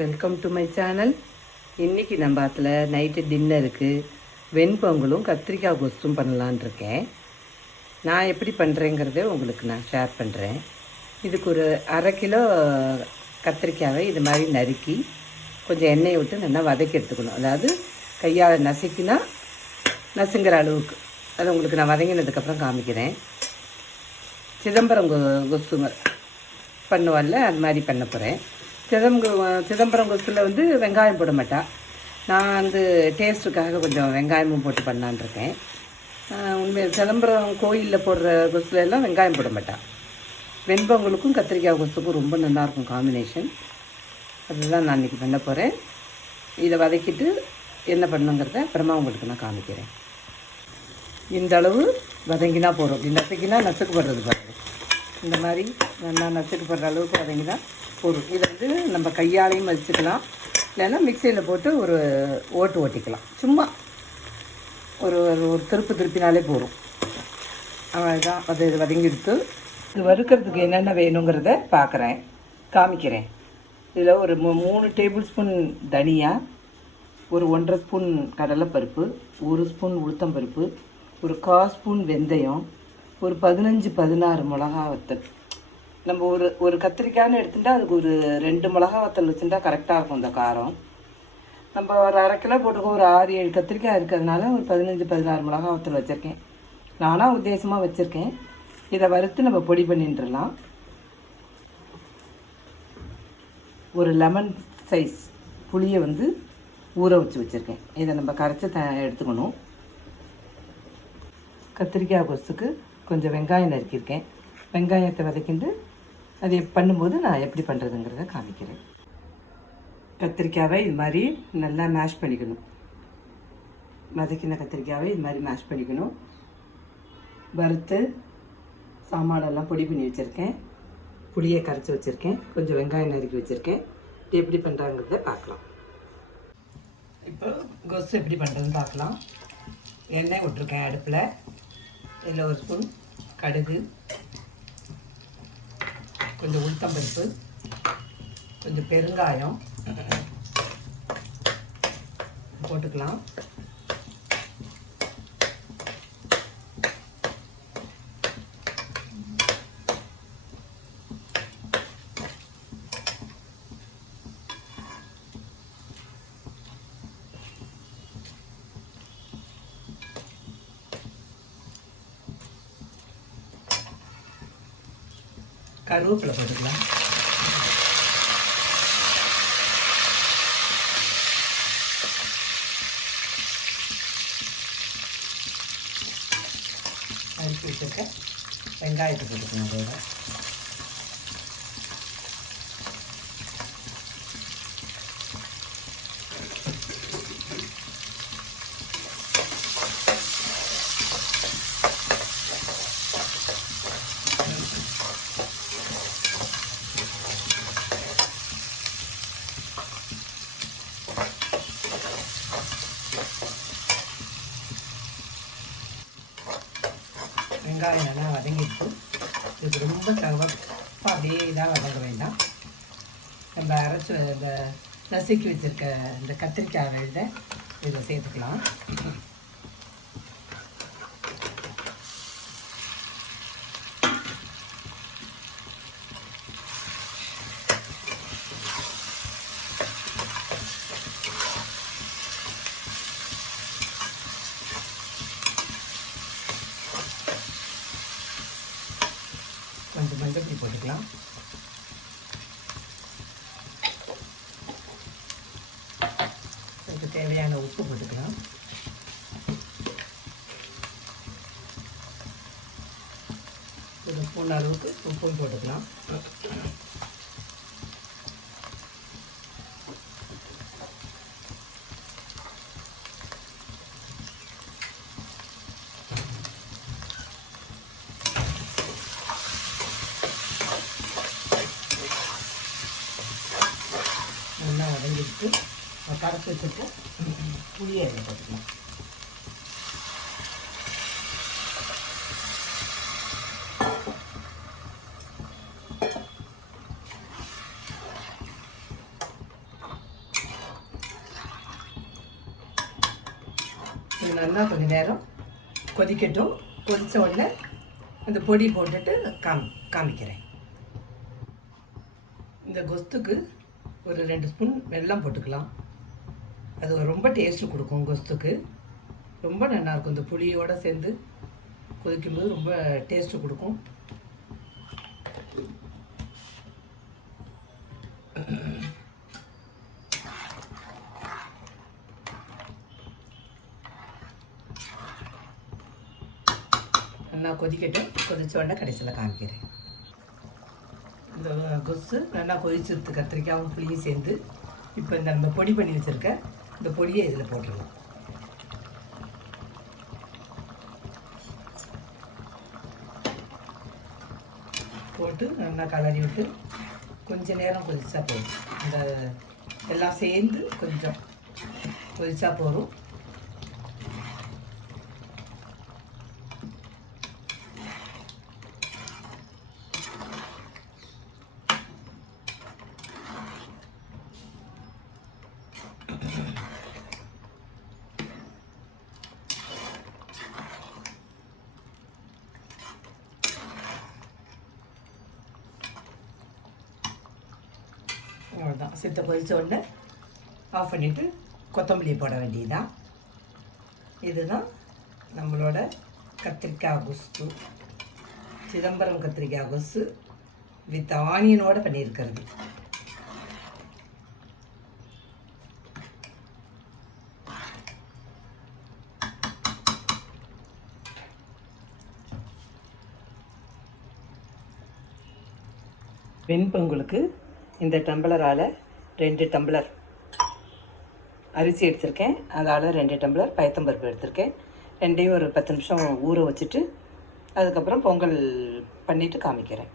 Welcome to my channel. இன்றைக்கி நம்ம அதில் நைட்டு டின்னருக்கு வெண்பொங்கலும் கத்திரிக்காய் கொஸ்தும் பண்ணலான் இருக்கேன். நான் எப்படி பண்ணுறேங்கிறத உங்களுக்கு நான் ஷேர் பண்ணுறேன். இதுக்கு ஒரு 1/2 கிலோ கத்திரிக்காயை இது மாதிரி நறுக்கி கொஞ்சம் எண்ணெயை விட்டு நல்லா வதக்கி எடுத்துக்கணும். அதாவது கையால் நசுக்கினா நசுங்கிற அளவுக்கு. அதை உங்களுக்கு நான் வதங்கினதுக்கப்புறம் காமிக்கிறேன். சிதம்பரம் கொசு பண்ணுவார்ல, அது மாதிரி பண்ண போகிறேன். சிதம்பரம் கொசுல வந்து வெங்காயம் போட மாட்டேன். நான் வந்து டேஸ்ட்டுக்காக கொஞ்சம் வெங்காயமும் போட்டு பண்ணலான்ருக்கேன். உண்மையாக சிதம்பரம் கோயிலில் போடுற கொசுல எல்லாம் வெங்காயம் போட மாட்டேன். வெண்பொங்கலுக்கும் கத்திரிக்காய் கொசுக்கும் ரொம்ப நல்லாயிருக்கும் காம்பினேஷன். அதுதான் நான் இன்றைக்கி பண்ண போகிறேன். இதை வதக்கிட்டு என்ன பண்ணுங்கிறத அப்புறமா உங்களுக்கு நான் காமிக்கிறேன். இந்த அளவு வதங்கினா போகிறோம். இப்படி நசுக்கினா நசுக்கப்படுறது பாருங்கள். இந்த மாதிரி நல்லா நசுக்கப்படுற அளவுக்கு வதங்கினா போதும். இதை வந்து நம்ம கையாலையும் வச்சுக்கலாம், இல்லைன்னா மிக்சியில் போட்டு ஒரு ஓட்டிக்கலாம். சும்மா ஒரு ஒரு திருப்பினாலே போதும். அதுதான் அது வதங்கி எடுத்து இது வறுக்கிறதுக்கு என்னென்ன வேணுங்கிறத காமிக்கிறேன். இதில் ஒரு 3 டேபிள் ஸ்பூன் தனியா, ஒரு 1.5 ஸ்பூன் கடலைப்பருப்பு, 1 ஸ்பூன் உளுத்தம்பருப்பு, ஒரு 1/4 ஸ்பூன் வெந்தயம், ஒரு 15-16 மிளகா வத்தல். நம்ம ஒரு கத்திரிக்காய்னு எடுத்துட்டா அதுக்கு ஒரு 2 மிளகா வத்தல் வச்சுட்டா கரெக்டாக இருக்கும் இந்த காரம். நம்ம ஒரு 1/2 கிலோ போட்டுக்கோ, ஒரு 6-7 கத்திரிக்காய் இருக்கிறதுனால ஒரு 15-16 மிளகா வத்தல் வச்சுருக்கேன். நானாக உத்தேசமாக வச்சுருக்கேன். இதை வறுத்து நம்ம பொடி பண்ணிட்டுலாம். ஒரு லெமன் சைஸ் புளியை வந்து ஊற வச்சுருக்கேன். இதை நம்ம கரைச்சி எடுத்துக்கணும். கத்திரிக்காய் கொசுக்கு கொஞ்சம் வெங்காயம் நறுக்கியிருக்கேன். வெங்காயத்தை வதக்கிட்டு அதை பண்ணும்போது நான் எப்படி பண்ணுறதுங்கிறத காமிக்கிறேன். கத்திரிக்காவை இது மாதிரி நல்லா மேஷ் பண்ணிக்கணும். வதக்கின கத்திரிக்காவை இது மாதிரி மேஷ் பண்ணிக்கணும். வறுத்து சாமானெல்லாம் பொடி பண்ணி வச்சுருக்கேன். புளியை கரைச்சி வச்சுருக்கேன். கொஞ்சம் வெங்காயம் நறுக்கி வச்சுருக்கேன். எப்படி பண்ணுறாங்கிறத பார்க்கலாம். இப்போ கொசு எப்படி பண்ணுறதுன்னு பார்க்கலாம். எண்ணெய் விட்டுருக்கேன் அடுப்பில். இதில் 1 ஸ்பூன் கடுகு, கொஞ்சம் உளுத்தம்பருப்பு, கொஞ்சம் பெருங்காயம் போட்டுக்கலாம். கருவேப்பிலை போட்டுக்கலாம். அரிசி வச்சுருக்க வெங்காயத்தை போட்டுக்கணும். அதோட வெங்காயம் நல்லா வதங்கிட்டு, இது ரொம்ப சவப்பாக அப்படியே இதாக வதங்க வேண்டாம். நம்ம அரைச்சி இந்த நசுக்கி வச்சுருக்க இந்த கத்திரிக்காய் விழுத இதில் சேர்த்துக்கலாம். கொஞ்சம் மஞ்சள் போட்டுக்கலாம். அதுக்கு தேவையான உப்பு போட்டுக்கலாம். ஒரு ஸ்பூன் அளவுக்கு உப்பும் போட்டுக்கலாம். நல்லா வதங்கிட்டு கரைச்சி வச்சுட்டு புளியை அதில் போட்டுக்கலாம். இது நல்லா கொஞ்சம் நேரம் கொதிக்கட்டும். கொதித்த உடனே இந்த பொடி போட்டுட்டு காமிக்கிறேன். இந்த கொஸ்துக்கு ஒரு 2 ஸ்பூன் வெல்லம் போட்டுக்கலாம். அது ரொம்ப டேஸ்ட்டு கொடுக்கும். கொஸ்துக்கு ரொம்ப நல்லாயிருக்கும். இந்த புளியோடு சேர்ந்து கொதிக்கும்போது ரொம்ப டேஸ்ட்டு கொடுக்கும். நல்லா கொதிக்கட்டும். கொதித்த உடனே கடைசியில் காமிக்கிறேன். இந்த கொசு நல்லா கொதிச்சிருது, கத்திரிக்காயும் புளியும் சேர்ந்து. இப்போ இந்த நம்ம பொடி பண்ணி வச்சுருக்க இந்த பொடியை இதில் போட்டுடலாம். போட்டு நல்லா கலரி விட்டு கொஞ்சம் நேரம் கொதிச்சா போதும். இந்த எல்லாம் சேர்ந்து கொஞ்சம் கொதிச்சா போதும். அவ்வளோதான். சித்த கொதித்த உடனே ஆஃப் பண்ணிவிட்டு கொத்தமல்லி போட வேண்டியதுதான். இதுதான் நம்மளோட கத்திரிக்காய் கொஸ்து, சிதம்பரம் கத்திரிக்காய் கொஸ்து வித் ஆனியனோடு பண்ணியிருக்கிறது. வெண்பொங்கலுக்கு இந்த டம்ளரால் 2 டம்ளர் அரிசி எடுத்திருக்கேன். அதால் 2 டம்ளர் பயத்தம்பருப்பு எடுத்திருக்கேன். ரெண்டையும் ஒரு 10 நிமிஷம் ஊற வச்சுட்டு அதுக்கப்புறம் பொங்கல் பண்ணிவிட்டு காமிக்கிறேன்.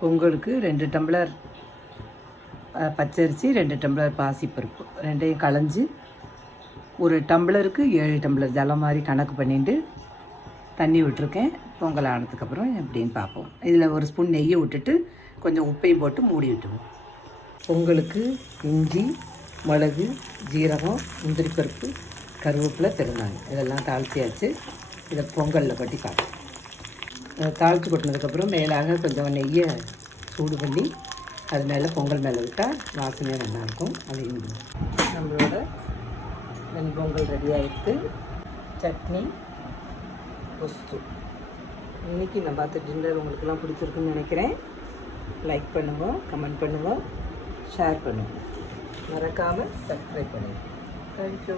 பொங்கலுக்கு 2 டம்ளர் பச்சரிசி, 2 டம்ளர் பாசிப்பருப்பு ரெண்டையும் களைஞ்சி ஒரு டம்ளருக்கு 7 டம்ளர் ஜலம் மாதிரி கணக்கு பண்ணிட்டு தண்ணி விட்டுருக்கேன். பொங்கல் ஆனதுக்கப்புறம் எப்படின்னு பார்ப்போம். இதில் ஒரு ஸ்பூன் நெய்யை விட்டுட்டு கொஞ்சம் உப்பையும் போட்டு மூடி விட்டுவோம். பொங்கலுக்கு இஞ்சி, மிளகு, ஜீரகம், முந்திரி பருப்பு, கருவேப்பிலை, பெருங்காயம் இதெல்லாம் தாளிச்சியாச்சு. இதை பொங்கலில் கொட்டி பார்ப்போம். தாளித்து கொட்டினதுக்கப்புறம் மேலாக கொஞ்சம் நெய்யை சூடு பண்ணி அது மேலே பொங்கல் மேலே விட்டால் வாசனையாக நல்லாயிருக்கும். அதையும் நம்மளோட வெண்பொங்கல் ரெடி ஆகிடுத்து. சட்னி, கொஸ்து. இன்றைக்கி நான் பார்த்த டின்னர் உங்களுக்கெல்லாம் பிடிச்சிருக்குன்னு நினைக்கிறேன். லைக் பண்ணுங்கள், கமெண்ட் பண்ணுங்கள், ஷேர் பண்ணுங்கள், மறக்காமல் சப்ஸ்கிரைப் பண்ணுங்கள். தேங்க்யூ.